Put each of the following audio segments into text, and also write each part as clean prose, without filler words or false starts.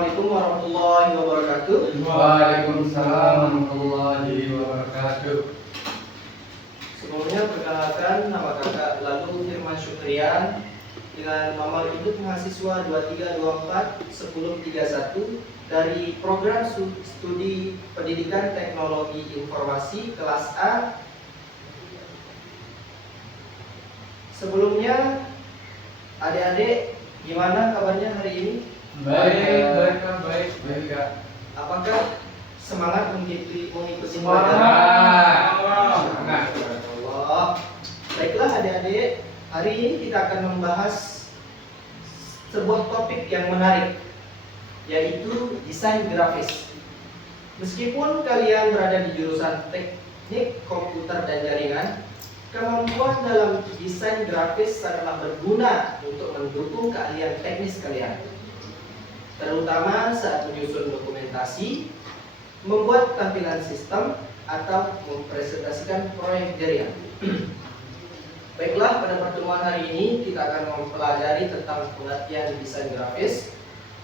Assalamualaikum warahmatullahi wabarakatuh. Waalaikumsalam warahmatullahi wabarakatuh. Sebelumnya perkenalkan, nama kakak Lalu Firman Syukrian dengan nomor induk mahasiswa 23241031 dari program studi Pendidikan Teknologi Informasi kelas A. Sebelumnya, adik-adik, gimana kabarnya hari ini? Baik Kak. Apakah semangat mengikuti Semangat. Allah. Baiklah adik-adik, hari ini kita akan membahas sebuah topik yang menarik, yaitu desain grafis. Meskipun kalian berada di jurusan teknik komputer dan jaringan, kemampuan dalam desain grafis sangatlah berguna untuk mendukung keahlian teknis kalian, terutama saat menyusun dokumentasi, membuat tampilan sistem, atau mempresentasikan proyek jaringan. Baiklah, pada pertemuan hari ini kita akan mempelajari tentang pengertian desain grafis,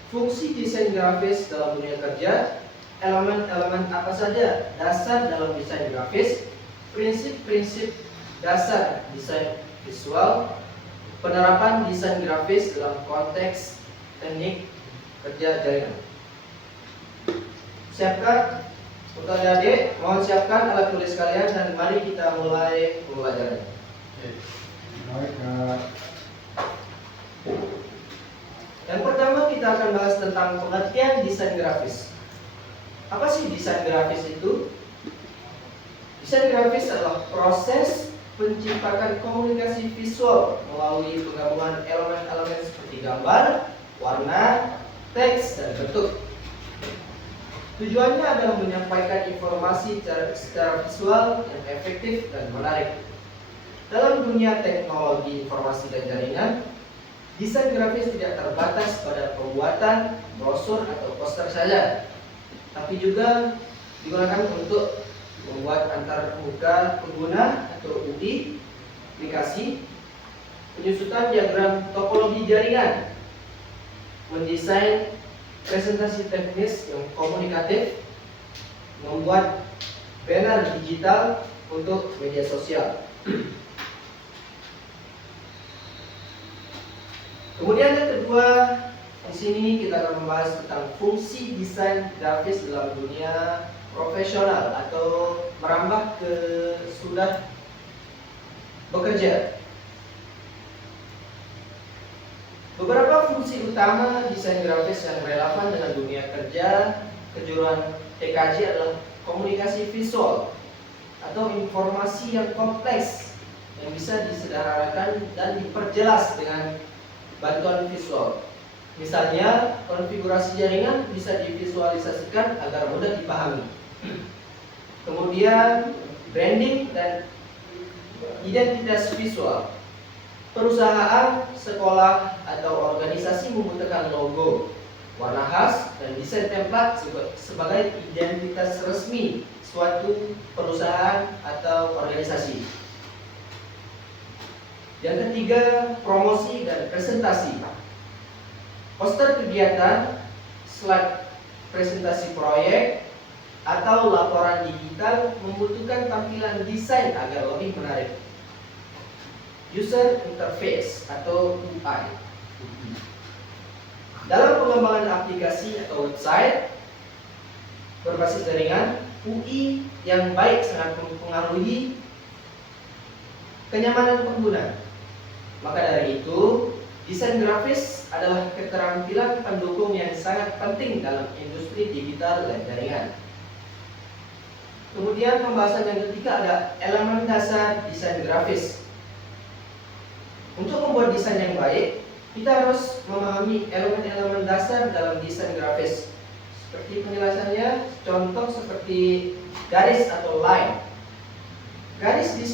fungsi desain grafis dalam dunia kerja, elemen-elemen apa saja dasar dalam desain grafis, prinsip-prinsip dasar desain visual, penerapan desain grafis dalam konteks teknik kerja jaringan. Siapkan untuk adik-adik, mohon siapkan alat tulis kalian dan mari kita mulai pembelajaran. Baik Kak. Yang pertama kita akan bahas tentang pengertian desain grafis. Apa sih desain grafis itu? Desain grafis adalah proses penciptakan komunikasi visual melalui penggabungan elemen-elemen seperti gambar, warna, teks, dan bentuk. Tujuannya adalah menyampaikan informasi secara visual yang efektif dan menarik. Dalam dunia teknologi informasi dan jaringan, desain grafis tidak terbatas pada pembuatan brosur atau poster saja, tapi juga digunakan untuk membuat antarmuka pengguna atau UI, aplikasi, penyusunan diagram topologi jaringan, mendesain presentasi teknis yang komunikatif, membuat banner digital untuk media sosial. Kemudian yang kedua, di sini kita akan membahas tentang fungsi desain grafis dalam dunia profesional atau merambah ke sudah bekerja. Beberapa fungsi utama desain grafis yang relevan dengan dunia kerja kejuruan TKJ adalah komunikasi visual atau informasi yang kompleks yang bisa disederhanakan dan diperjelas dengan bantuan visual. Misalnya, konfigurasi jaringan bisa divisualisasikan agar mudah dipahami. Kemudian, branding dan identitas visual. Perusahaan, sekolah, atau organisasi membutuhkan logo, warna khas, dan desain template sebagai identitas resmi suatu perusahaan atau organisasi. Yang ketiga, promosi dan presentasi. Poster kegiatan, slide presentasi proyek, atau laporan digital membutuhkan tampilan desain agar lebih menarik. User interface atau UI. Dalam pengembangan aplikasi atau website berbasis jaringan, UI yang baik sangat mempengaruhi kenyamanan pengguna. Maka dari itu, desain grafis adalah keterampilan pendukung yang sangat penting dalam industri digital dan jaringan. Kemudian pembahasan yang ketiga ada elemen dasar desain grafis. Untuk membuat desain yang baik, kita harus memahami elemen-elemen dasar dalam desain grafis. Seperti penjelasannya, contoh seperti garis atau line. Garis di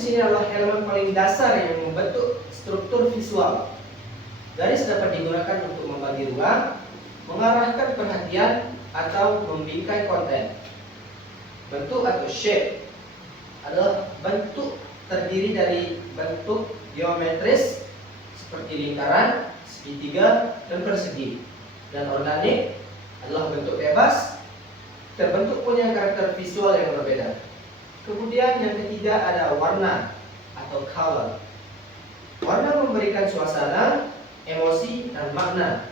sini adalah elemen paling dasar yang membentuk struktur visual. Garis dapat digunakan untuk membagi ruang, mengarahkan perhatian, atau membingkai konten. Bentuk atau shape adalah bentuk terdiri dari bentuk geometris seperti lingkaran, segitiga, dan persegi. Dan organik adalah bentuk bebas, terbentuk punya karakter visual yang berbeda. Kemudian yang ketiga ada warna atau color. Warna memberikan suasana, emosi, dan makna.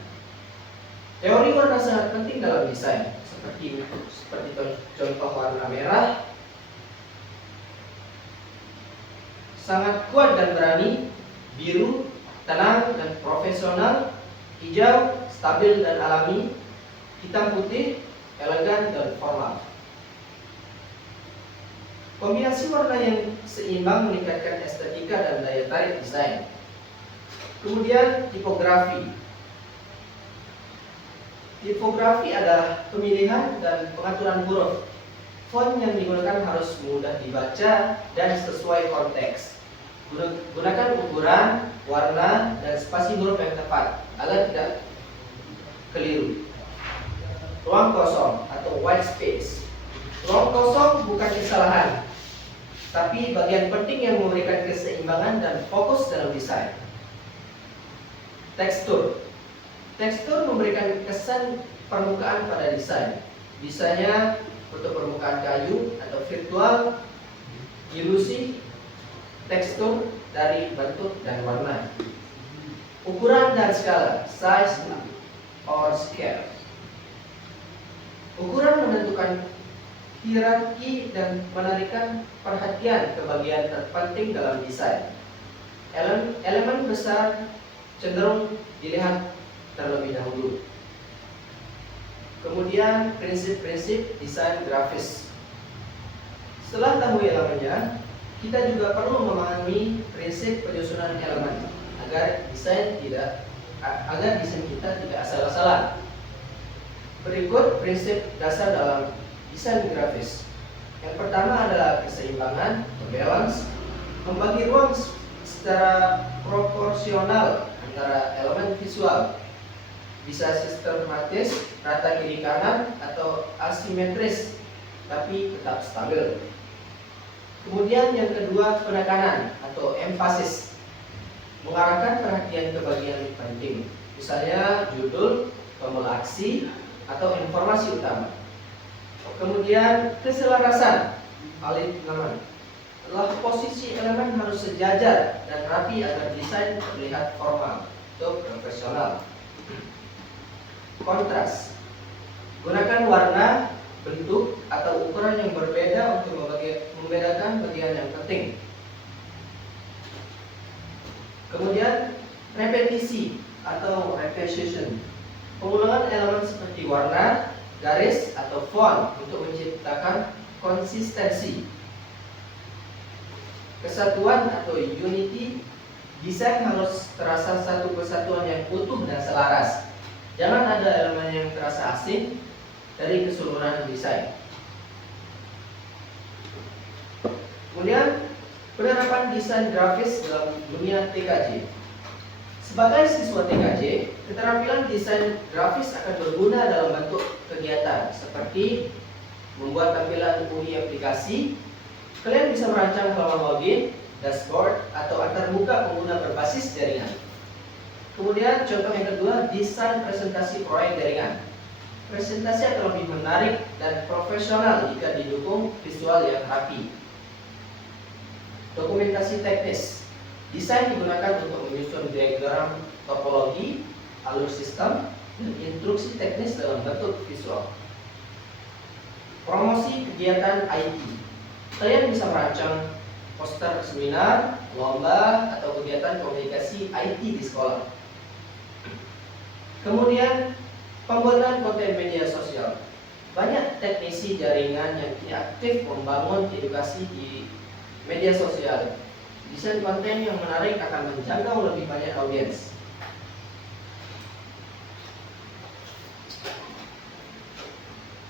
Teori warna sangat penting dalam desain, seperti contoh warna merah, sangat kuat dan berani, biru, tenang dan profesional, hijau, stabil dan alami, hitam putih, elegan dan formal. Kombinasi warna yang seimbang meningkatkan estetika dan daya tarik desain. Kemudian tipografi. Tipografi adalah pemilihan dan pengaturan huruf. Font yang digunakan harus mudah dibaca dan sesuai konteks. Gunakan ukuran, warna, dan spasi huruf yang tepat agar tidak keliru. Ruang kosong atau white space. Ruang kosong bukan kesalahan, tapi bagian penting yang memberikan keseimbangan dan fokus dalam desain. Tekstur. Tekstur memberikan kesan permukaan pada desain. Misalnya untuk permukaan kayu atau virtual, ilusi, tekstur dari bentuk dan warna. Ukuran dan skala, size or scale. Ukuran menentukan hierarki dan menarikkan perhatian ke bagian terpenting dalam desain. Elemen besar cenderung dilihat terlebih dahulu. Kemudian prinsip-prinsip desain grafis. Setelah tahu elemennya, kita juga perlu memahami prinsip penyusunan elemen agar desain kita tidak asal-asalan. Berikut prinsip dasar dalam desain grafis. Yang pertama adalah keseimbangan, balance, membagi ruang secara proporsional antara elemen visual. Bisa sistematis, rata kiri kanan, atau asimetris, tapi tetap stabil. Kemudian yang kedua, penekanan atau emphasis, mengarahkan perhatian ke bagian penting, misalnya judul, tombol aksi, atau informasi utama. Kemudian keselarasan, alignment, adalah posisi elemen harus sejajar dan rapi agar desain terlihat formal atau profesional. Kontras, gunakan warna, bentuk, atau ukuran yang berbeda untuk membedakan bagian yang penting. Kemudian repetisi atau repetition, pengulangan elemen seperti warna, garis, atau font untuk menciptakan konsistensi. Kesatuan atau unity, desain harus terasa satu kesatuan yang utuh dan selaras. Jangan ada elemen yang terasa asing dari keseluruhan desain. Kemudian penerapan desain grafis dalam dunia TKJ. Sebagai siswa TKJ, keterampilan desain grafis akan berguna dalam bentuk kegiatan seperti membuat tampilan UI aplikasi. Kalian bisa merancang halaman login, dashboard, atau antarmuka pengguna berbasis jaringan. Kemudian contoh yang kedua, desain presentasi proyek jaringan. Presentasi akan lebih menarik dan profesional jika didukung visual yang rapi. Dokumentasi teknis. Desain digunakan untuk menyusun diagram topologi, alur sistem, dan instruksi teknis dalam bentuk visual. Promosi kegiatan IT. Kalian bisa merancang poster seminar, lomba, atau kegiatan komunikasi IT di sekolah. Kemudian pembuatan konten media sosial. Banyak teknisi jaringan yang kini aktif membangun edukasi di media sosial. Desain konten yang menarik akan menjangkau lebih banyak audiens.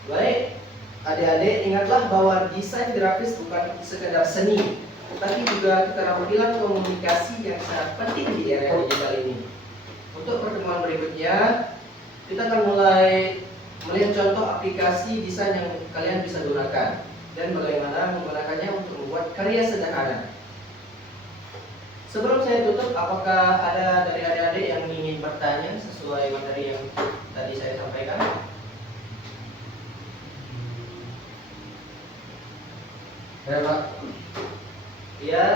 Baik, adik-adik, ingatlah bahwa desain grafis bukan sekedar seni, tapi juga keterampilan komunikasi yang sangat penting di era digital ini. Untuk pertemuan berikutnya, kita akan mulai melihat contoh aplikasi desain yang kalian bisa gunakan dan bagaimana menggunakannya untuk membuat karya sederhana. Sebelum saya tutup, apakah ada dari adik-adik yang ingin bertanya Ya Pak. Ya,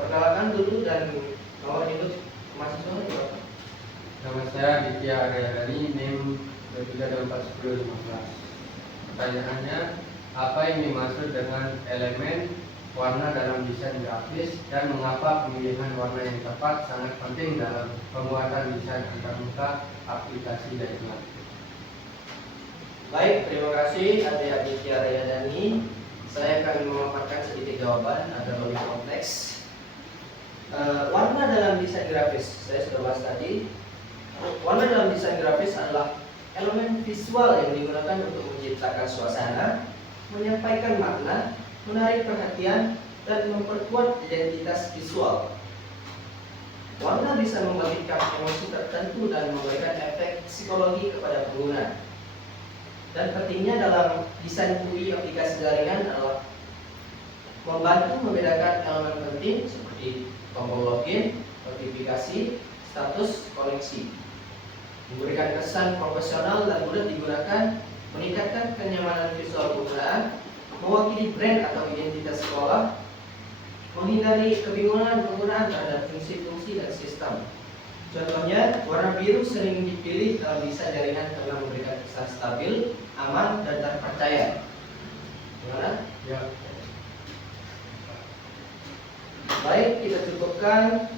perkenalkan dulu dan mau nyebut mahasiswa ya Pak. Nama saya Ditya Aryadani, NIM 23241015. Pertanyaannya, apa yang dimaksud dengan elemen warna dalam desain grafis dan mengapa pemilihan warna yang tepat sangat penting dalam pembuatan desain antarmuka aplikasi dan iklan? Baik, terima kasih adik-adik Tiarayadani. Saya akan memaparkan sedikit jawaban agar lebih kompleks. Warna dalam desain grafis, saya sudah bahas tadi. Warna dalam desain grafis adalah elemen visual yang digunakan untuk menciptakan suasana, menyampaikan makna, menarik perhatian, dan memperkuat identitas visual. Warna bisa membangkitkan emosi tertentu dan memberikan efek psikologi kepada pengguna. Dan pentingnya dalam desain UI aplikasi jaringan adalah membantu membedakan elemen penting seperti tombol login, notifikasi, status, koneksi, memberikan kesan profesional dan mudah digunakan, meningkatkan kenyamanan visual penggunaan, mewakili brand atau identitas sekolah, menghindari kebingungan penggunaan terhadap fungsi-fungsi dan sistem. Contohnya, warna biru sering dipilih dalam desain jaringan karena memberikan kesan stabil, aman, dan terpercaya. Gimana? Ya. Baik, kita cukupkan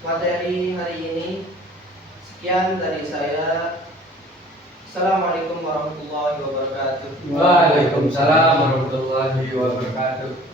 materi hari ini. Sekian dari saya. Assalamualaikum warahmatullahi wabarakatuh. Waalaikumsalam warahmatullahi wabarakatuh.